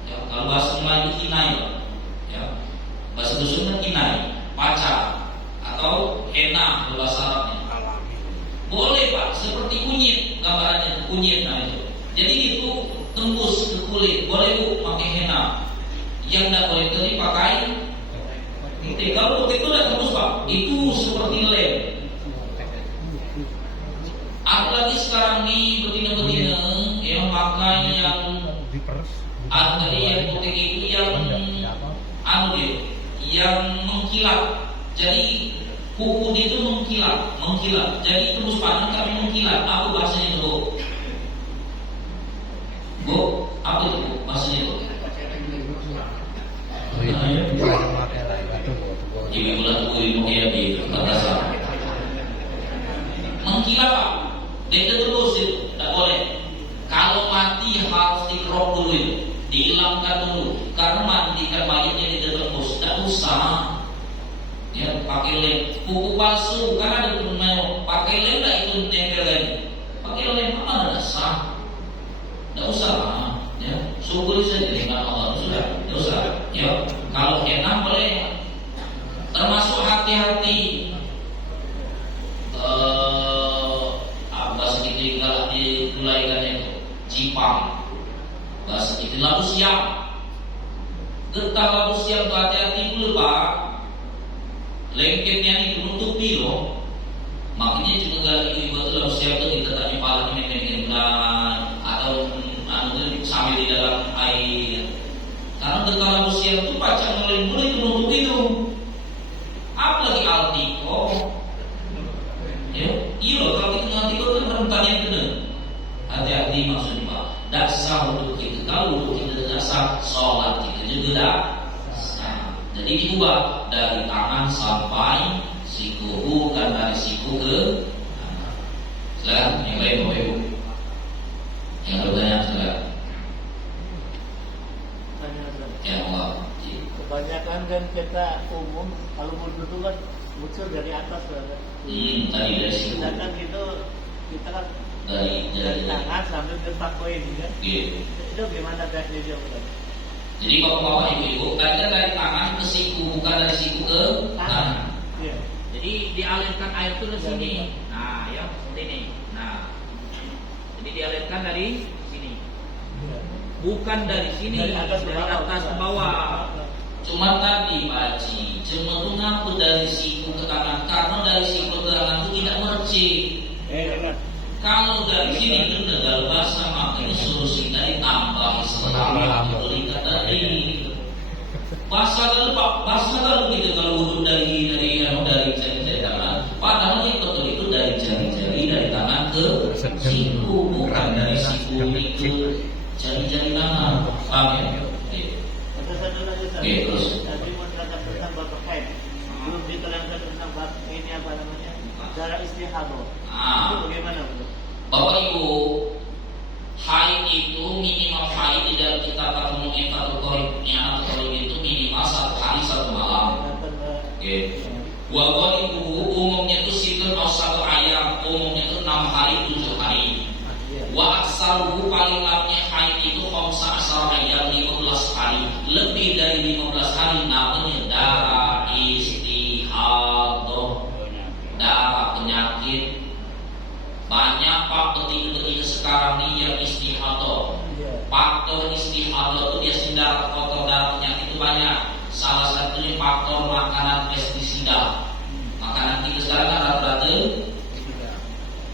Kalau bahasa Melayu kinai, ya. Bahasa dusun kan kinai, pacar atau henna bahasa Arabnya. Boleh Pak, seperti kunyit gambarannya kunyit nah itu. Jadi itu tembus ke kulit, boleh Bu pakai henna. Yang tidak boleh itu dipakai. Kalau itu tidak tembus Pak, itu seperti lem. Apalagi sekarang nih betina-betina yang pakai yang ada yang putih itu yang yang mengkilat. Jadi kuku itu mengkilat. Jadi terus panen kami mengkilat. Apa bahasanya itu Bu? Bu, apa itu Bu? Bahasanya itu? Ibu bulan ibu kayak di kata mengkilat Pak. Dia terus itu tidak boleh. Kalau mati harus dikerok dulu itu. Dihilangkan dulu karena mandikan mayatnya tidak tembus, tidak usah. Ya, pakai lem. Kuku palsu karena ada teman mau pakai lem lah itu tempel lagi. Pakai lem apa ada sah? Tidak usah lah. Ya, syukur saja dengan Allah sudah. Tidak usah. Ya, kalau henna boleh. Termasuk hati-hati. Bahasa itu kalau dimulaikan itu Jipang. Bahasa itu labu siang. Getah labu siang itu hati-hati dulu Pak. Lengketnya ini menutupi loh. Makanya juga kalau ibu itu labu siang itu kita tanya pala ini atau sambil di dalam air. Karena getah labu siang itu pacang ngeleng dulu itu menutupi itu. Apalagi altiko. Ya, iya loh, kalau kita nanti itu kan rentan yang benar. Hati-hati maksudnya Pak. Tak sah untuk kita. Kalau untuk kita tidak sah, sholat kita juga tak sah. Jadi diubah dari tangan sampai siku, bukan dari siku ke tangan. Silakan yang lain Bapak Ibu. Yang bertanya silakan. Ya Allah. Kebanyakan kan kita umum kalau wudhu itu kan muncul dari atas kan. Tadi dari situ. Sedangkan itu kita kan dari tangan sambil gempak koin kan. Gitu. Itu gimana teknisnya dia bukan? Jadi bapak-bapak ibu-ibu, tadi dari tangan ke siku, bukan dari siku ke tangan. Iya. Jadi dialirkan air itu ke sini. Nah, ya seperti ini. Nah, jadi dialirkan dari sini. Iya. Bukan dari sini, Dari atas ke bawah. Cuma tadi Pak Haji, cuma ngapa dari siku ke tangan? Karena dari siku ke tangan itu tidak mercik. Kan. Kalau dari sini ke dalam bahasa makanya solusi dari tambah selama berikat tadi. Bahasa kalau Pak, bahasa kalau gitu kalau wudhu dari jari-jari tangan. Padahal yang betul itu dari jari-jari dari tangan ke siku, bukan dari siku ke jari-jari tangan. Paham ya? Oke, terus. Tadi mau terangkan tentang bab haid. Belum diterangkan tentang bab ini apa namanya? Darah istihadah. Itu bagaimana Bro? Bapak Ibu, haid itu minimal haid di dalam kitab Fathul Qoribnya atau itu minimal 1 hari 1 malam. Oke. Wa itu umumnya itu situ atau 1 ayam, umumnya itu 6 hari 7 hari. Wa aksaruhu paling lamanya haid itu 15 ayam 15 hari. Lebih dari 15 hari namanya darah istihadah. Darah penyakit. Banyak Pak betina-betina sekarang nih yang istihadah. Faktor istihadah itu biasanya darah kotor, darah penyakit itu banyak. Salah satunya faktor makanan pestisida. Makanan kita sekarang kan rata-rata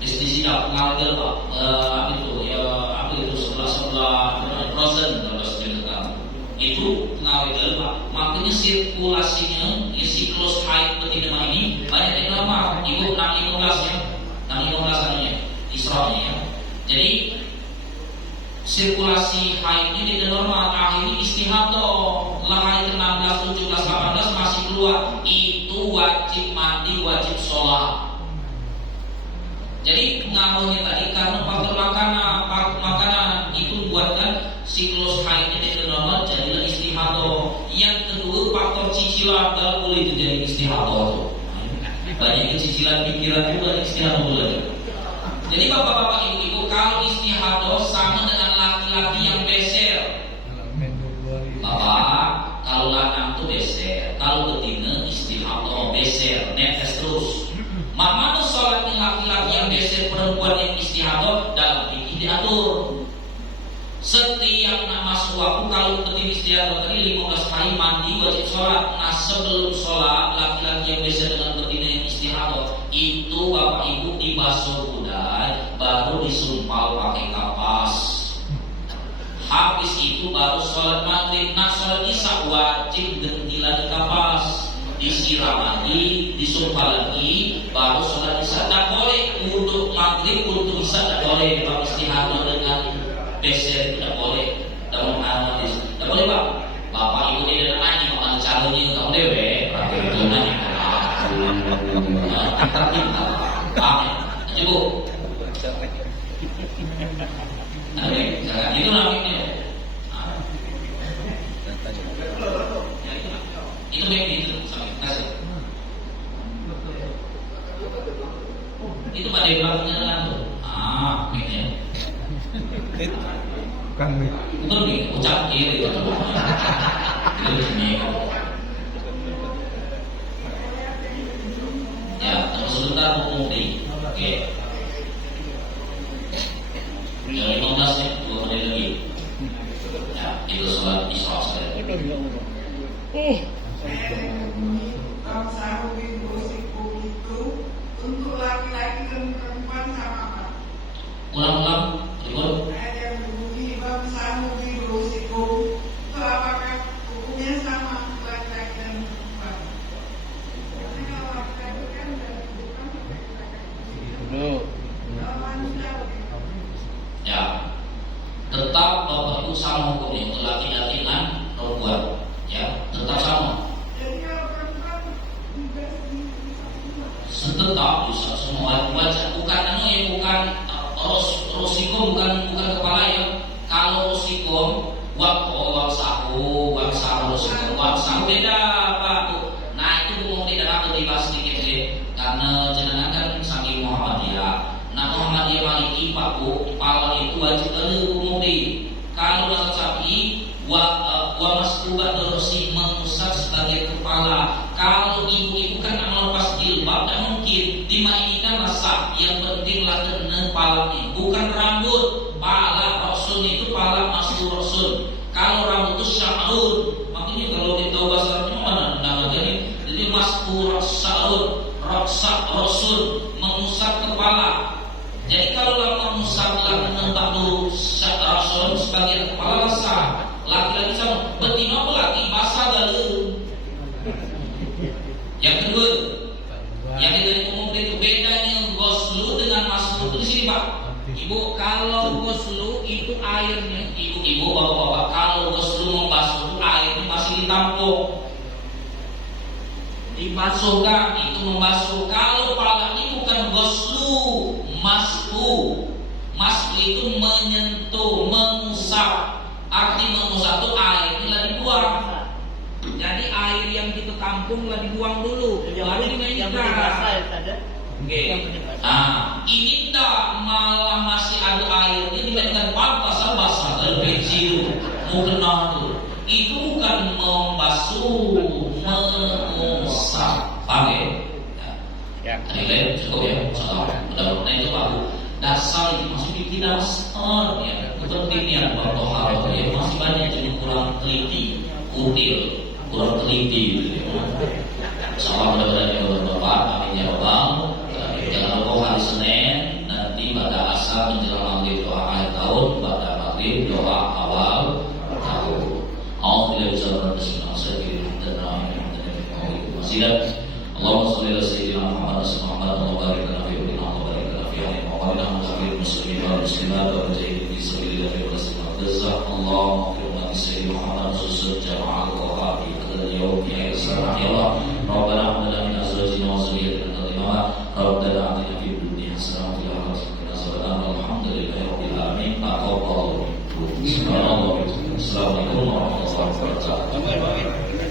pestisida, pengawet Pak. Apa itu sebelah frozen kalau sekarang. Itu pengawet Pak. Makanya sirkulasinya, siklus haid betina ini banyak yang lama. Ibu 6-15 ya. 6-15 anunya, isrohnya ya. Jadi sirkulasi haidnya tidak normal. Akhirnya istihadah. Lah hari ke-16, 17, 18 masih keluar. Itu wajib mandi, wajib sholat. Jadi pengaruhnya tadi karena faktor makanan itu buatkan siklus haidnya tidak normal, jadilah istihadah. Yang kedua faktor cicilan dalam boleh terjadi istihadah. Banyak cicilan pikiran juga istihadah boleh. Jadi bapak-bapak ibu-ibu, kalau istihadah sama dengan laki-laki yang beser. Bapak, kalau lanang itu beser, kalau betina istihadah beser, netes terus. Mana sholatnya laki-laki yang beser, perempuan yang istihadah dalam fikih diatur. Setiap nak masuk waktu kalau betina istihadah tadi 15 hari mandi wajib sholat. Nah sebelum sholat laki-laki yang beser dengan betina yang istihadah itu bapak ibu dibasuh kudai, baru disumpal pakai kapas. Habis itu baru sholat maghrib. Nah sholat isya wajib gentilan di kapas, disiram lagi, disumpal lagi, baru sholat isya. Tak boleh untuk maghrib, untuk isya tak boleh. Bang istihadah dengan beser tidak boleh. Dalam hadis tidak boleh Pak. Bapak ibu tidak nanya bagaimana caranya kamu dewe. Itu nanya. Ibu. Itu namanya. Itu baik itu kasih. Coba di belakangnya dengan tuh. Ini ya. Bukan nih. Betul nih, ucap kiri itu. Ini. Ya, terus sebentar mengundi. Oke. Ya, 15 ya, 2 menit lagi. Ya, itu sholat isya sekali. Kalau sahur di Gosiku itu untuk laki-laki dan perempuan sama Pak. Ulang-ulang, Ribut. Ayat yang berbunyi bab sahur di Gosiku itu apakah hukumnya sama untuk laki-laki dan perempuan? Karena kalau laki-laki kan bukan kalau wanita Ya, tetap Bapak Ibu sama hukumnya untuk laki-laki dan perempuan. Ya, tetap sama. jadi kalau perempuan juga Tetap bisa semua baca. Bukan bukan rosikom, bukan kepala ya. Kalau rosikom, wak sahu beda Pak. Nah itu mau tidak dapat dibahas sedikit sih. Karena jenengan kan saking Muhammadiyah. Nah Muhammadiyah Maliki Pak Bu, kepala itu wajib umumdi. Kalau bahasa sapi, wa masrubat rosi mengusap sebagai kepala. Kalau ibu-ibu kan melepas jilbab, tak mungkin. Lima ini kan sah. Yang pentinglah kena palanya, bukan rambut. Pala rasul itu pala masuk rasul. Kalau rambut itu sya'run. Makanya kalau kita tahu bahasa Arabnya mana? Nah, jadi masuk sya'run, raksa rasul, mengusap kepala. Jadi kalau mengusap kena dulu rasul sebagai kepala sah. Laki-laki sama, betina apa laki basah galau. Yang kedua, yang dari umum itu bedanya goslu dengan maslu itu di sini Pak. Ibu, kalau goslu itu airnya, Ibu, bapak-bapak, kalau goslu membasuh itu airnya masih ditampung, dibasuhkan itu membasuh. Kalau pala ini bukan goslu, maslu. Maslu itu menyentuh, mengusap. Arti mengusap itu airnya dibuang. Jadi air yang kita tampung lah dibuang dulu, baru dimainkan. Oke. Ini tak malah masih ada air. Ini dimainkan basah dari kecil. Mau kenal tuh. Itu bukan membasuh, mengusap. Paham ya? Tadi lain cukup ya. Mudah-mudahan itu Pak. Dasar itu masih tidak besar ya. Pentingnya Bapak ya masih banyak yang kurang teliti, kurang teliti. Salam mudah-mudahan ya Bapak, amin ya Rabbal. Jangan lupa hari Senin nanti pada asar menjelang maghrib doa akhir tahun, pada maghrib doa awal tahun. Alhamdulillah Allahumma sholli ala sayyidina Muhammad Allahumma barik lana fi ummatina wa barik lana fi ahli muqamina muslimin muslimin wa muslimat wa mujahidin fi sabilillah wa sallallahu Allahumma firman bi sayyidina Muhammad sallallahu jama'a al-qawafi pada yaum ya Allah ya Allah Rabbana hab lana min azwajina wa dhurriyyatina qurrata Rabbana atina fid dunya hasanah wa fil akhirati hasanah walhamdulillahi rabbil alamin. Assalamualaikum warahmatullahi wabarakatuh.